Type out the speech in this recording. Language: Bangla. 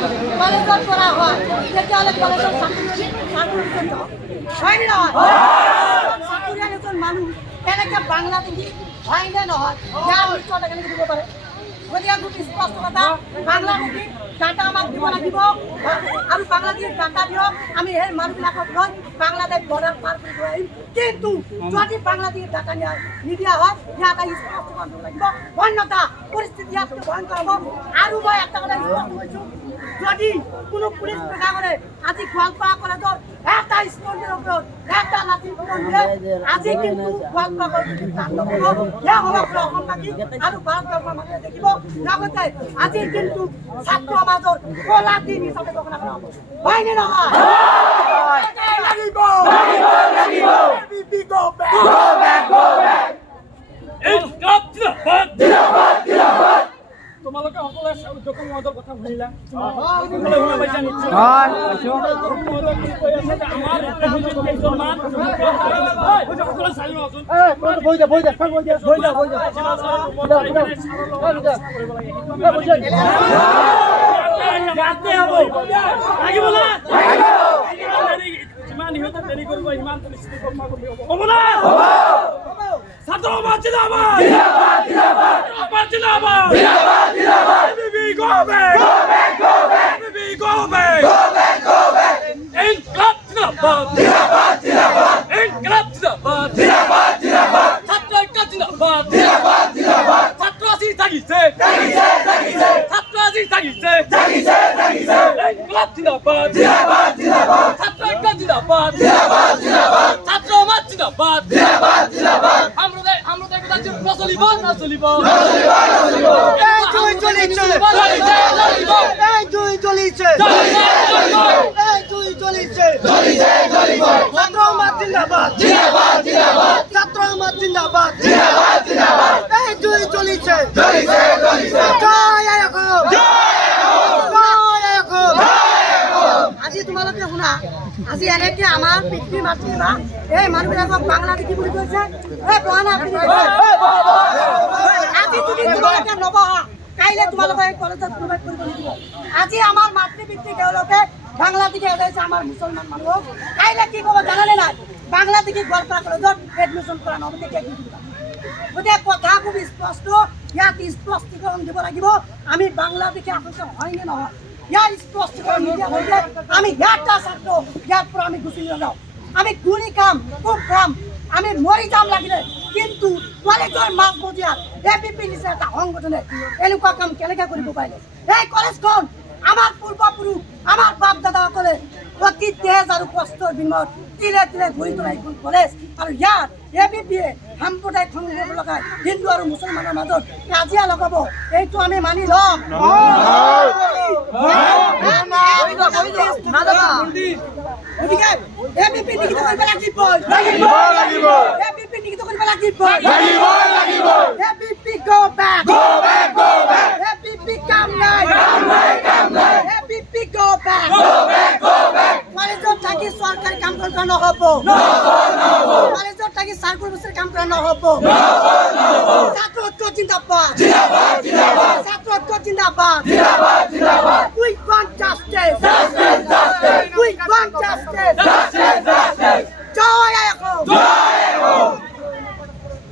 কলেজত করা হয় তেতিয়াহ'লে কলেজত হয়নে নহয় চাকৰিয়াল এজন মানুহ কেনেকে বাংলা দেখি হয়নে নহয় ইয়াৰ উত্তৰ কেনেকে দিব পাৰে গতিকে খুব স্পষ্ট কথা বাংলা দেখি ডাটা আমাক দিব লাগিব আৰু বাংলা দিয়ে ডাটা দিয়ক আমি সেই মানুহবিলাকক লৈ বাংলাদেশ বৰ্ডাৰ পাৰ কৰিব আহিম কিন্তু যদি বাংলা দিয়ে ডাটা নিদিয়া হয় ইয়াত স্পষ্ট কৰিব লাগিব অন্যথা পৰিস্থিতি ইয়াত ভয়ংকৰ হ'ব আৰু মই এটা কথা স্পষ্ট কৈছোঁ যদি কোনো পুলিচ প্ৰশাসনে আজি গোৱালপাৰা কলেজৰ এটা ষ্টুডেণ্টৰ ওপৰত এটা লাঠি দিয়ে আজি কিন্তু গোৱালপাৰা কলেজৰ অসমবাসী আৰু ভাৰতবৰ্ষৰ মানুহে দেখিব লগতে আজি কিন্তু ছাত্ৰ সমাজৰ কলা দিন হিচাপে ঘোষণা কৰা হ'ব হয়নে নহয় তোমালোকে সকলোৱে উদ্যোগৰ মহোদয়ৰ কথা শুনিলা যিমান সিহঁতে দেৰি কৰিব সিমান হ'ব না ছাত্ৰ সমাজ জিন্দাবাদ জিন্দাবাদ জিন্দাবাদ জিন্দাবাদ জিন্দাবাদ জিন্দাবাদ বিবি গো ব্যাক গো ব্যাক বিবি গো ব্যাক ইনকলাব জিন্দাবাদ জিন্দাবাদ জিন্দাবাদ ইনকলাব জিন্দাবাদ জিন্দাবাদ জিন্দাবাদ ছাত্র ঐক্য জিন্দাবাদ জিন্দাবাদ জিন্দাবাদ ছাত্র আসি জাগিছে জাগিছে জাগিছে ছাত্র আসি জাগিছে জাগিছে জাগিছে ইনকলাব জিন্দাবাদ জিন্দাবাদ জিন্দাবাদ ছাত্র ঐক্য জিন্দাবাদ জিন্দাবাদ জিন্দাবাদ ছাত্র সমাজ জিন্দাবাদ জিন্দাবাদ জিন্দাবাদ আমরা কথা চলিব না চলিব এই দুই চলিছে এই দুই চলিছে এই দুই চলিছে ছাত্র সমাজ জিন্দাবাদ জিন্দাবাদ জিন্দাবাদ ছাত্র সমাজ জিন্দাবাদ জিন্দাবাদ জিন্দাবাদ এই দুই চলিছে জয় আইয়ুব জয় আইয়ুব আজি তোমালোকে শুনা আজি এনেকে আমাৰ পিতৃ মাতৃ বা এই মানুহবিলাকক বাংলা দেখি বুলি কৈছে এই বহানা আজি যদি তোমালোকে নবহা কাইলৈ তোমালোকে কলেজত প্ৰৱেশ কৰিব নিদিব আজি আমাৰ মাতৃ পিতৃ তেওঁলোকে বাংলা দেখি ওলাইছে আমাৰ মুছলমান মানুহক কাইলৈ কি ক'ব জানানে নাই বাংলা দেখি গোৱালপাৰা কলেজত এডমিশ্যন কৰা নহ'ব তেতিয়া কি দিবা গতিকে কথা খুব স্পষ্ট ইয়াত স্পষ্টীকৰণ দিব লাগিব আমি বাংলা দেখি আচলতে হয়নে নহয় ইয়াৰ স্পষ্টীকৰণ নিদিয়া হৈছে আমি ইয়াত ছাত্ৰ ইয়াৰ পৰা আমি গুচি নাযাওঁ আমি গুলি কাম খুব কাম আমি মৰি যাম লাগিলে কিন্তু কলেজৰ মাজমজিয়াত এবিপি নিচিনা এটা সংগঠনে এনেকুৱা কাম কেনেকৈ কৰিব পাৰিলে এই কলেজখন আমাৰ পূৰ্বপুৰুষ আমাৰ বাপ দাদাসকলে অতি তেজ আৰু কষ্টৰ বিনিময়ত তিলে তিলে গঢ়ি তোলা এইখন কলেজ আৰু ইয়াত এবিপিয়ে সাম্প্ৰদায়িক সংঘৰ্ষ লগাই হিন্দু আৰু মুছলমানৰ মাজত কাজিয়া লগাব এইটো আমি মানি ল'ম গতিকে এবিপি নিষিদ্ধ কৰিব লাগিব এবিপি নিষিদ্ধ কৰিব লাগিব এবিপি গো বেক এবিপি কাম নাই এবিপি গো বেক কলেজত থাকি চৰকাৰী কাম কৰা নহ'ব কলেজত থাকি চাৰ্কুল বছৰ কাম কৰা নহ'ব ছাত্ৰ ঐক্য জিন্দাবাদ ছাত্ৰ ঐক্য জিন্দাবাদ we want justice